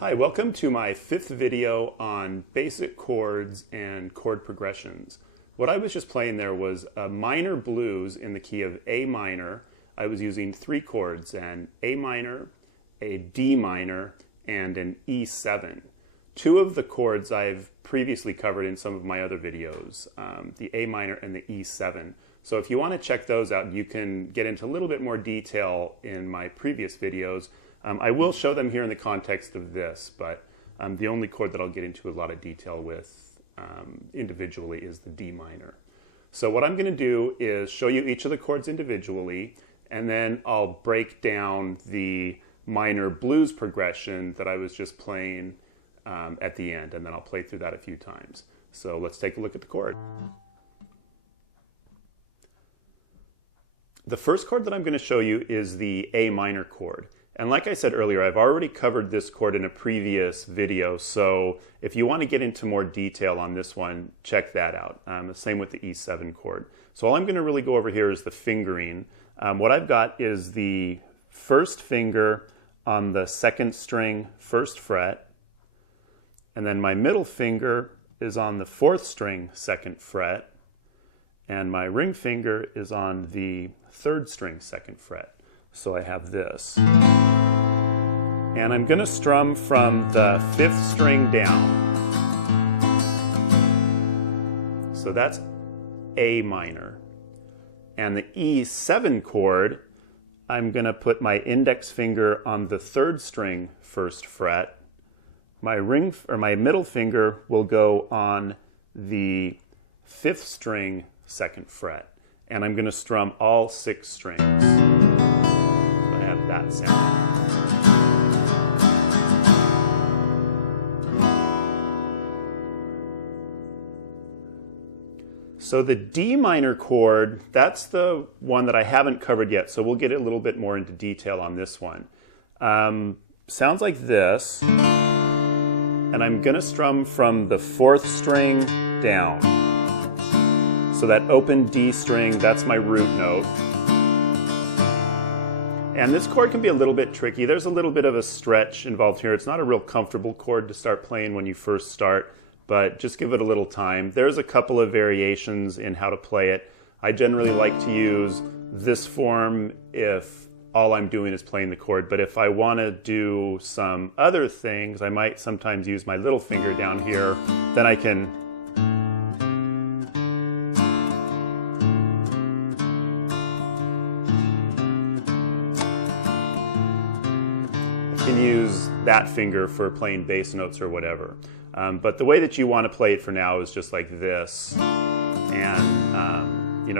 Hi, welcome to my 5th video on basic chords and chord progressions. What I was just playing there was a minor blues in the key of A minor. I was using 3 chords, an A minor, a D minor, and an E7. 2 of the chords I've previously covered in some of my other videos, the A minor and the E7. So if you want to check those out, you can get into a little bit more detail in my previous videos. I will show them here in the context of this, but the only chord that I'll get into a lot of detail with individually is the D minor. So what I'm going to do is show you each of the chords individually, and then I'll break down the minor blues progression that I was just playing at the end, and then I'll play through that a few times. So let's take a look at the chord. The first chord that I'm going to show you is the A minor chord. And like I said earlier, I've already covered this chord in a previous video, so if you want to get into more detail on this one, check that out. The same with the E7 chord. So all I'm going to really go over here is the fingering. What I've got is the first finger on the 2nd string 1st fret, and then my middle finger is on the 4th string 2nd fret, and my ring finger is on the 3rd string 2nd fret. So I have this. And I'm going to strum from the 5th string down. So that's A minor. And the E7 chord, I'm going to put my index finger on the 3rd string 1st fret. My middle finger will go on the 5th string 2nd fret. And I'm going to strum all 6 strings. So I have that sound. So the D minor chord, that's the one that I haven't covered yet, so we'll get a little bit more into detail on this one. Sounds like this, and I'm going to strum from the 4th string down. So that open D string, that's my root note. And this chord can be a little bit tricky. There's a little bit of a stretch involved here. It's not a real comfortable chord to start playing when you first start, but just give it a little time. There's a couple of variations in how to play it. I generally like to use this form if all I'm doing is playing the chord, but if I want to do some other things, I might sometimes use my little finger down here. Then I can use that finger for playing bass notes or whatever. But the way that you want to play it for now is just like this, and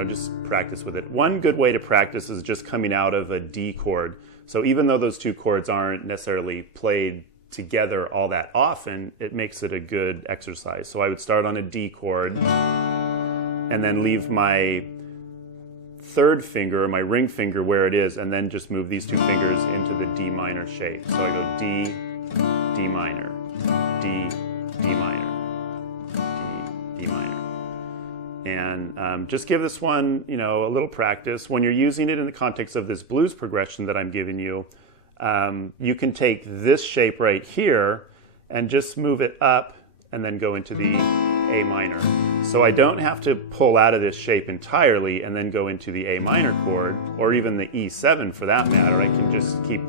just practice with it. One good way to practice is just coming out of a D chord. So even though those 2 chords aren't necessarily played together all that often, it makes it a good exercise. So I would start on a D chord and then leave my 3rd finger, or my ring finger, where it is, and then just move these 2 fingers into the D minor shape. So I go D, D minor, D, D minor, D, D minor. And just give this one, a little practice. When you're using it in the context of this blues progression that I'm giving you, you can take this shape right here and just move it up and then go into the A minor. So I don't have to pull out of this shape entirely and then go into the A minor chord, or even the E7 for that matter. I can just keep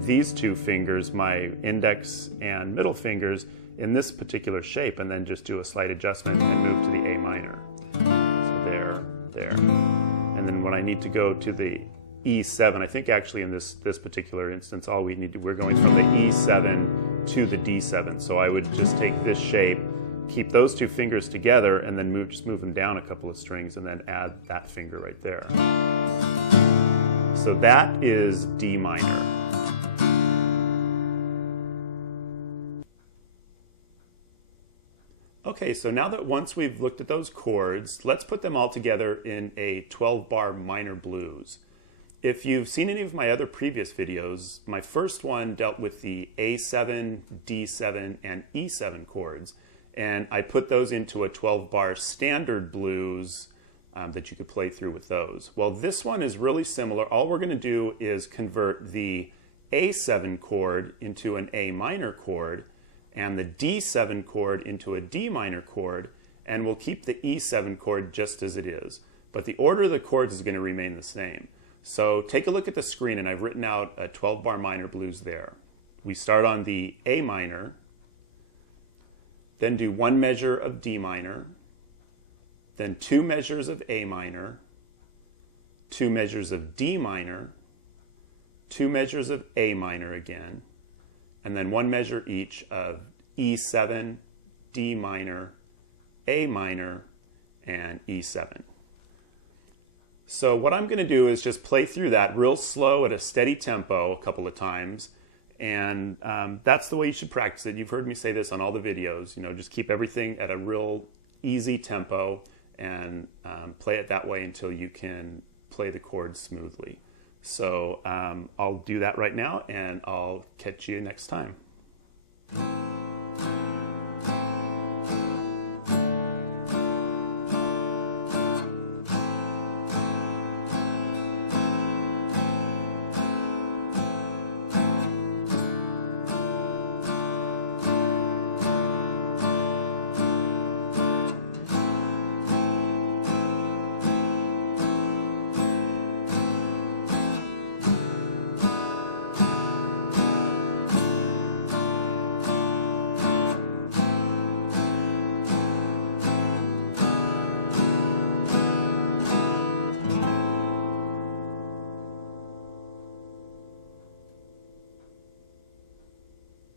these 2 fingers, my index and middle fingers, in this particular shape, and then just do a slight adjustment and move to the A minor. So there. And then when I need to go to the E7, I think actually in this particular instance, we're going from the E7 to the D7. So I would just take this shape, keep those 2 fingers together, and then just move them down a couple of strings, and then add that finger right there. So that is D minor. Okay, so now that once we've looked at those chords, let's put them all together in a 12-bar minor blues. If you've seen any of my other previous videos, my first one dealt with the A7, D7, and E7 chords, and I put those into a 12-bar standard blues that you could play through with those. Well, this one is really similar. All we're going to do is convert the A7 chord into an A minor chord and the D7 chord into a D minor chord, and we'll keep the E7 chord just as it is. But the order of the chords is going to remain the same. So take a look at the screen, and I've written out a 12-bar minor blues there. We start on the A minor, then do 1 measure of D minor, then 2 measures of A minor, 2 measures of D minor, 2 measures of A minor again, and then 1 measure each of E7, D minor, A minor, and E7. So what I'm going to do is just play through that real slow at a steady tempo a couple of times, and that's the way you should practice it. You've heard me say this on all the videos. You know, just keep everything at a real easy tempo and play it that way until you can play the chords smoothly. So I'll do that right now, and I'll catch you next time.